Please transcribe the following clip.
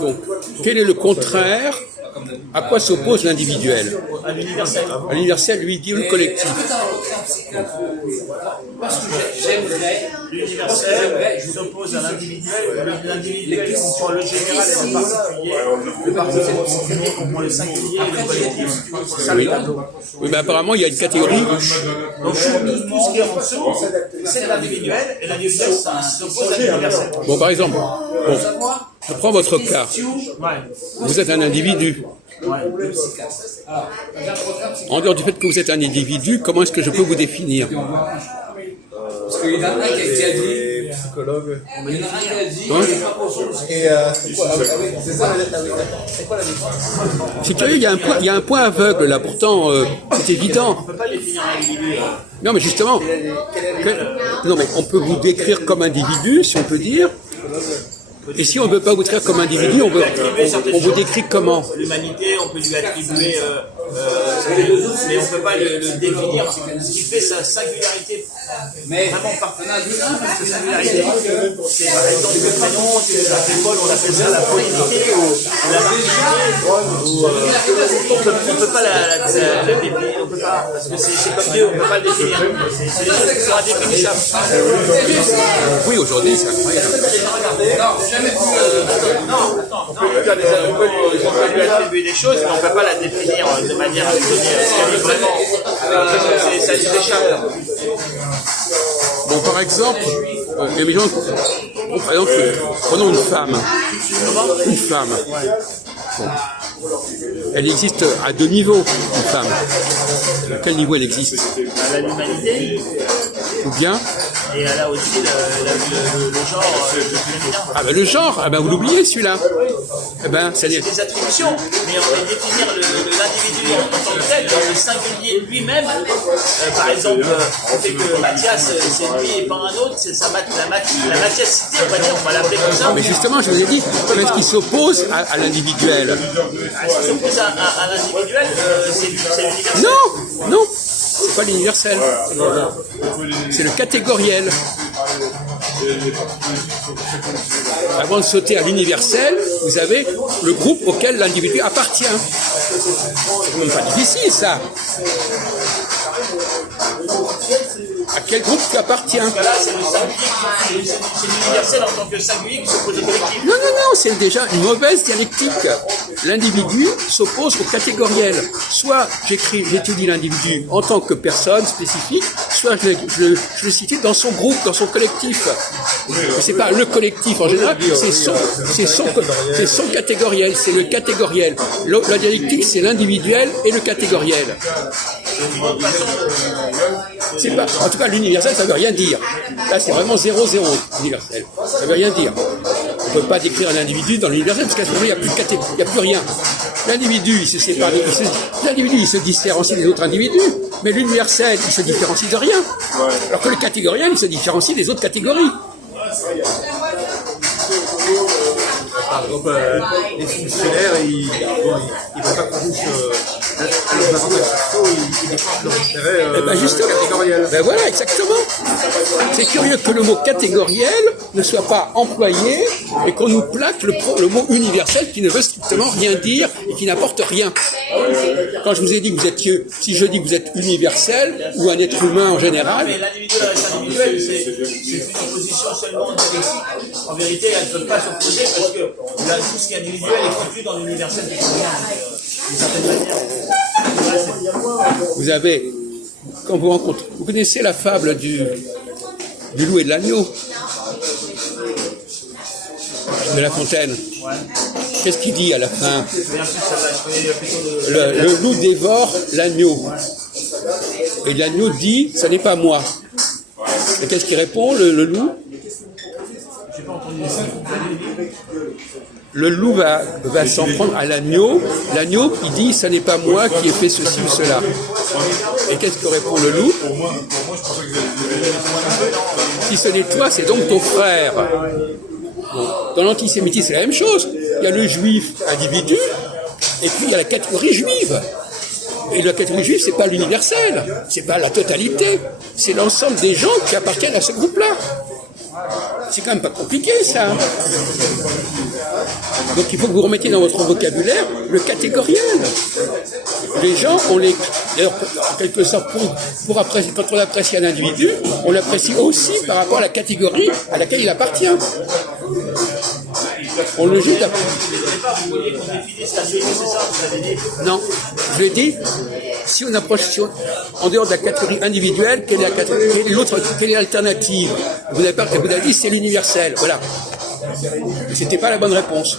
Donc, quel est le contraire? À quoi s'oppose l'individuel? À l'universel. À l'universel, lui, dit le collectif. Parce que j'aimerais, l'universel s'oppose à l'individuel, l'individuel comprend le général et le particulier comprend le singulier et le collectif. C'est ça le tableau. Oui, mais apparemment, il y a une catégorie. Donc tout ce qui est en dessous, c'est l'individuel, et l'individuel s'oppose à l'universel. Bon, par exemple, je prends votre cas. Vous êtes un individu. En dehors du fait que vous êtes un individu, comment est-ce que je peux vous définir? Parce qu'il y en a un qui a dit. Psychologue. Il y en a un qui a dit. Et c'est quoi la différence? C'est curieux, il y a un point aveugle là, pourtant c'est évident. On ne peut pas définir un individu. Non mais justement, non mais on peut vous décrire comme individu, si on peut dire. Et si on ne veut pas vous décrire comme individu, on vous décrit comment? L'humanité, on peut lui attribuer, mais on ne peut pas le définir. Ce qui fait sa singularité, vraiment partenaire parce que singularité, c'est par exemple le prénom, c'est l'école, on appelle ça la politique ou la marginalité. On ne peut pas la définir, on peut pas, parce que c'est comme Dieu, on ne peut pas le définir. C'est des choses qui sont indéfinissables. Oui, aujourd'hui, c'est incroyable. On peut lui attribuer des choses, mais on ne peut pas la définir de manière à lui donner ce qu'elle est vraiment. Ça lui échappe. Bon, par exemple, prenons une femme. Une femme. Bon. Elle existe à deux niveaux, une femme. À quel niveau elle existe? Elle a l'humanité. Ou bien? Et elle a aussi le genre féminin. Ah ben le genre, ah ben vous l'oubliez celui-là. Eh ben, c'est-à-dire... Des attributions, mais on va définir l'individu en tant que tel, le singulier lui-même. Par exemple, on fait que Mathias, c'est lui et pas un autre, c'est la Mathiasité, on va dire, on va l'appeler comme ça. Mais justement, je vous ai dit, qu'est-ce qui s'oppose à l'individuel? Ce qui s'oppose à l'individuel, c'est l'universel. Non, non, c'est pas l'universel. C'est le catégoriel. Avant de sauter à l'universel, vous avez le groupe auquel l'individu appartient. C'est même pas difficile, ça. À quel groupe tu appartiens? Parce que là, c'est le singulier, c'est l'universel en tant que singulier qui s'oppose au collectif. Non, non, non, c'est déjà une mauvaise dialectique. L'individu s'oppose au catégoriel. Soit j'étudie l'individu en tant que personne spécifique, soit je le situe dans son groupe, dans son collectif. C'est pas le collectif en général, c'est son catégoriel, c'est le catégoriel. La dialectique, c'est l'individuel et le catégoriel. C'est pas, en tout cas, l'universel, ça veut rien dire. Là, c'est vraiment 0-0, universel. Ça veut rien dire. On ne peut pas décrire un individu dans l'universel, parce qu'à ce moment, il n'y a plus rien. L'individu, il se sépare, l'individu, il se différencie des autres individus, mais l'universel, il se différencie de rien. Alors que le catégoriel, il se différencie des autres catégories. Par exemple, les fonctionnaires, ils ne vont pas plus à leurs avantages sociaux, ils défendent leur intérêt catégoriel. Ben voilà, exactement. C'est curieux que le mot catégoriel ne soit pas employé et qu'on nous plaque le mot universel qui ne veut strictement rien dire et qui n'apporte rien. Quand je vous ai dit que vous étiez, si je dis que vous êtes universel ou un être humain en général... Mais l'individuel reste individuel, c'est une opposition seulement dialectique. En vérité, elles ne peuvent pas s'opposer parce que là, tout ce qui est individuel est compris dans l'universel de d'une certaine manière. Vous avez, quand vous rencontrez, vous connaissez la fable du loup et de l'agneau de La Fontaine. Qu'est-ce qu'il dit à la fin? Le loup dévore l'agneau. Et l'agneau dit, ça n'est pas moi. Et qu'est-ce qu'il répond, le loup? Le loup va s'en prendre à l'agneau. L'agneau, il dit, ça n'est pas moi qui ai fait ceci ou cela. Et qu'est-ce que répond le loup? Si ce n'est toi, c'est donc ton frère. Bon. Dans l'antisémitisme, c'est la même chose. Il y a le juif individu, et puis il y a la catégorie juive. Et la catégorie juive, c'est pas l'universel, c'est pas la totalité, c'est l'ensemble des gens qui appartiennent à ce groupe-là. C'est quand même pas compliqué, ça. Donc il faut que vous remettiez dans votre vocabulaire le catégoriel. Les gens, d'ailleurs, en quelque sorte, quand on apprécie un individu, on l'apprécie aussi par rapport à la catégorie à laquelle il appartient. On le jette à... Non, je l'ai dit, si on approche, en dehors de la catégorie individuelle, quelle est l'alternative? Vous avez dit c'est l'universel, voilà. C'était pas la bonne réponse.